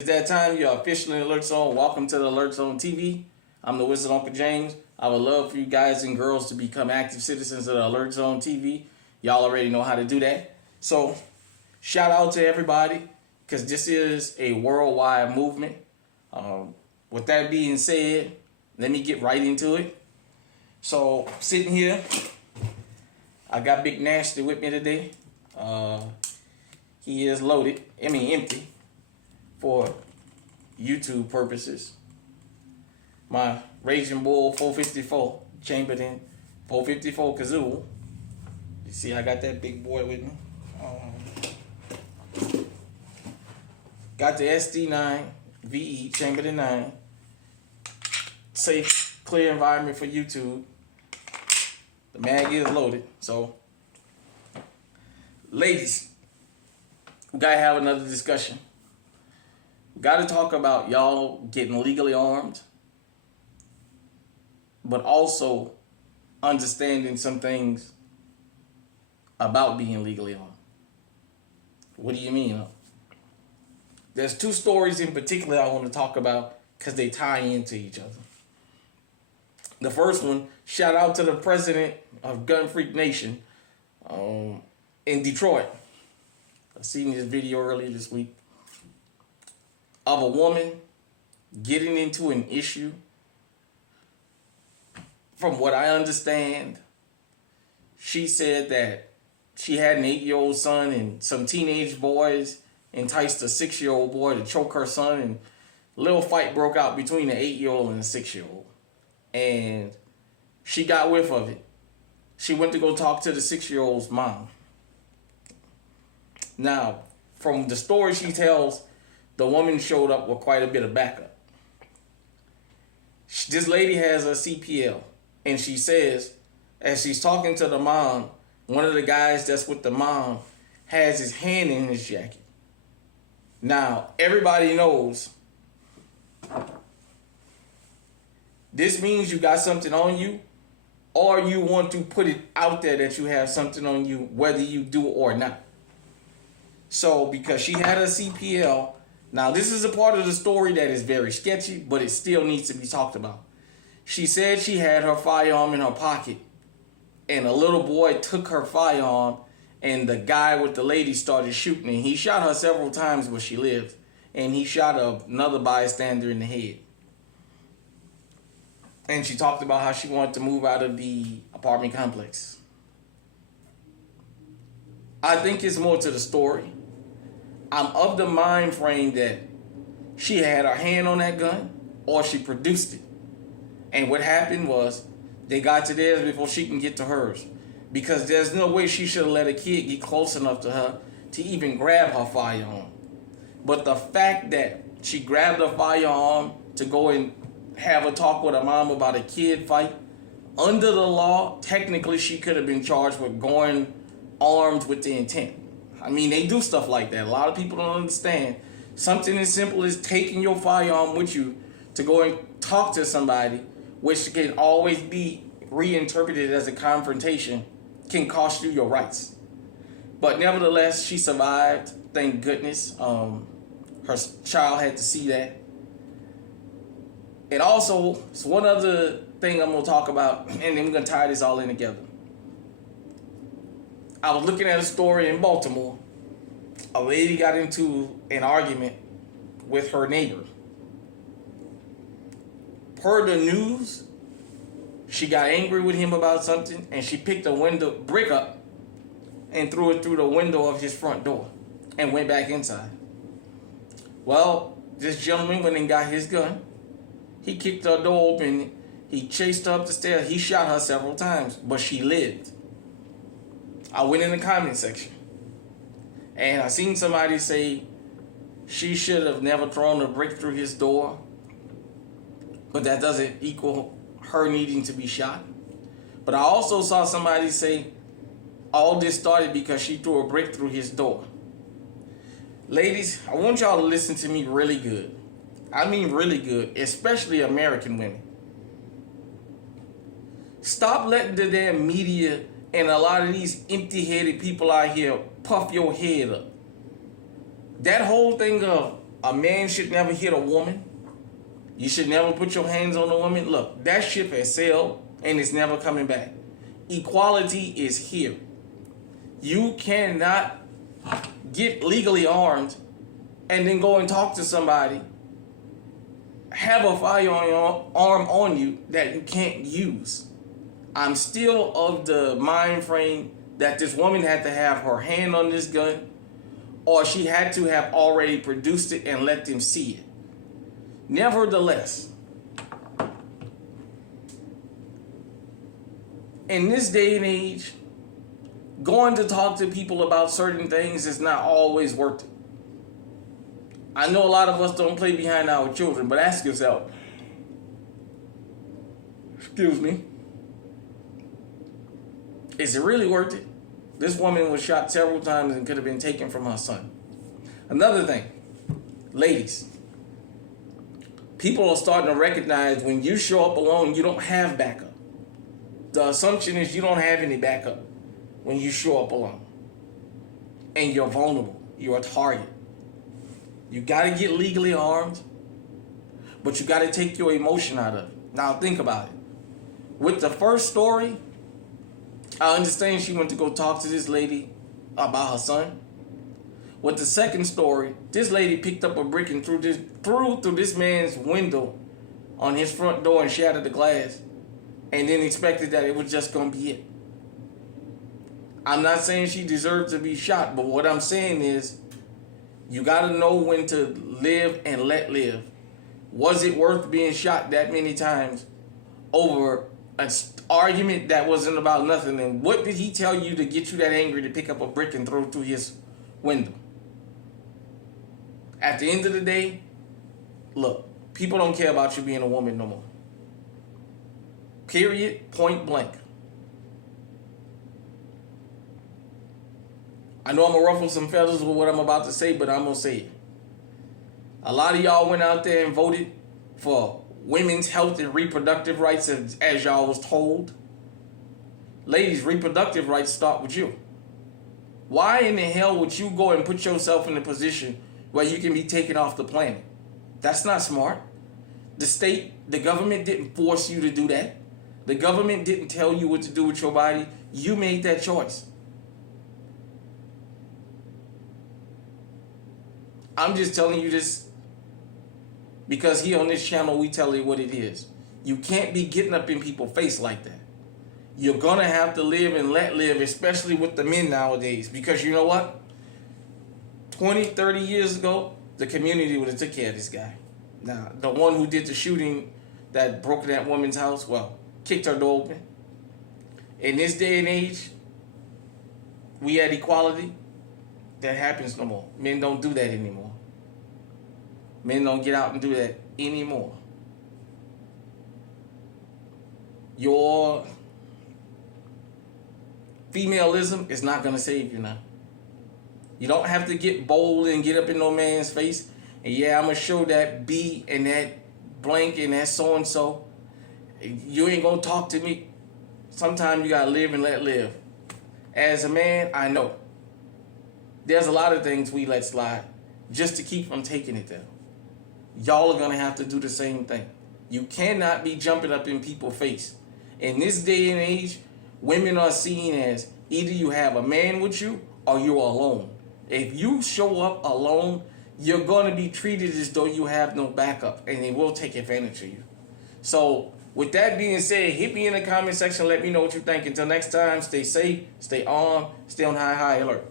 It's that time. You're officially in Alert Zone. Welcome to the Alert Zone TV. I'm the Wizard Uncle James. I would love for you guys and girls to become active citizens of the Alert Zone TV. Y'all already know how to do that. So, shout out to everybody because this is a worldwide movement. With that being said, let me get right into it. So, sitting here, I got Big Nasty with me today. He is loaded, empty for YouTube purposes. My Raging Bull 454, Chamberlain 454 Kazoo. You see, I got that big boy with me. Got the SD9 VE Chamberlain 9. Safe, clear environment for YouTube. The mag is loaded. So, ladies, we gotta have another discussion. We gotta talk about y'all getting legally armed, but also understanding some things about being legally armed. What do you mean? There's two stories in particular I want to talk about because they tie into each other. The first one, shout out to the president of Gun Freak Nation in Detroit. I seen this video earlier this week of a woman getting into an issue. From what I understand, she said that she had an 8-year-old son and some teenage boys enticed a 6-year-old boy to choke her son, and a little fight broke out between the 8-year-old and the 6-year-old. And she got whiff of it. She went to go talk to the 6-year-old's mom. Now, from the story she tells, the woman showed up with quite a bit of backup. This lady has a CPL, and she says, as she's talking to the mom, one of the guys that's with the mom has his hand in his jacket. Now, everybody knows this means you got something on you, or you want to put it out there that you have something on you, whether you do or not. So, because she had a CPL, now this is a part of the story that is very sketchy, but it still needs to be talked about. She said she had her firearm in her pocket, and a little boy took her firearm, and the guy with the lady started shooting, and he shot her several times where she lived, and he shot another bystander in the head. And she talked about how she wanted to move out of the apartment complex. I think it's more to the story. I'm of the mind frame that she had her hand on that gun or she produced it. And what happened was they got to theirs before she can get to hers. Because there's no way she should have let a kid get close enough to her to even grab her firearm. But the fact that she grabbed her firearm to go and have a talk with her mom about a kid fight, under the law, technically she could have been charged with going armed with the intent. I mean, they do stuff like that. A lot of people don't understand. Something as simple as taking your firearm with you to go and talk to somebody, which can always be reinterpreted as a confrontation, can cost you your rights. But nevertheless, she survived. Thank goodness. Her child had to see that. And also, it's one other thing I'm going to talk about, and then we're going to tie this all in together. I was looking at a story in Baltimore. A lady got into an argument with her neighbor. Per the news, she got angry with him about something, and she picked a brick up and threw it through the window of his front door and went back inside. Well, this gentleman went and got his gun. He kicked her door open. He chased her up the stairs. He shot her several times, but she lived. I went in the comment section, and I seen somebody say she should have never thrown a brick through his door, but that doesn't equal her needing to be shot. But I also saw somebody say all this started because she threw a brick through his door. Ladies, I want y'all to listen to me really good. I mean really good, especially American women. Stop letting the damn media and a lot of these empty-headed people out here puff your head up. That whole thing of A man should never hit a woman. You should never put your hands on a woman. Look, that ship has sailed and it's never coming back. Equality is here. You cannot get legally armed and then go and talk to somebody, have a firearm on you that you can't use. I'm still of the mind frame that this woman had to have her hand on this gun, or she had to have already produced it and let them see it. Nevertheless, in this day and age, going to talk to people about certain things is not always worth it. I know a lot of us don't play behind our children, but ask yourself, excuse me, is it really worth it? This woman was shot several times and could have been taken from her son. Another thing, ladies, people are starting to recognize when you show up alone, you don't have backup. The assumption is you don't have any backup when you show up alone. And you're vulnerable. You're a target. You got to get legally armed, but you got to take your emotion out of it. Now think about it. With the first story, I understand she went to go talk to this lady about her son. With the second story, this lady picked up a brick and threw through this man's window on his front door and shattered the glass, and then expected that it was just going to be it. I'm not saying she deserved to be shot, but what I'm saying is you got to know when to live and let live. Was it worth being shot that many times over an argument that wasn't about nothing? And what did he tell you to get you that angry to pick up a brick and throw through his window? At the end of the day, look, people don't care about you being a woman no more. Period, point blank. I know I'm going to ruffle some feathers with what I'm about to say, but I'm going to say it. A lot of y'all went out there and voted for women's health and reproductive rights as y'all was told. Ladies, reproductive rights start with you. Why in the hell would you go and put yourself in a position where you can be taken off the planet? That's not smart. The state, the government didn't force you to do that. The government didn't tell you what to do with your body. You made that choice. I'm just telling you this because here on this channel we tell you what it is. You can't be getting up in people's face like that. You're going to have to live and let live, especially with the men nowadays. Because you know what? 20, 30 years ago, the community would have took care of this guy. Now, the one who did the shooting that broke in that woman's house, well, kicked her door open. In this day and age, we had equality. That happens no more. Men don't do that anymore. Men don't get out and do that anymore. Your femalism is not going to save you now. You don't have to get bold and get up in no man's face. And yeah, I'm going to show that B and that blank and that so-and-so. You ain't going to talk to me. Sometimes you got to live and let live. As a man, I know. There's a lot of things we let slide just to keep from taking it there. Y'all are going to have to do the same thing. You cannot be jumping up in people's face. In this day and age, women are seen as either you have a man with you or you're alone. If you show up alone, you're going to be treated as though you have no backup, and they will take advantage of you. So with that being said, hit me in the comment section. Let me know what you think. Until next time, stay safe, stay armed, stay on high alert.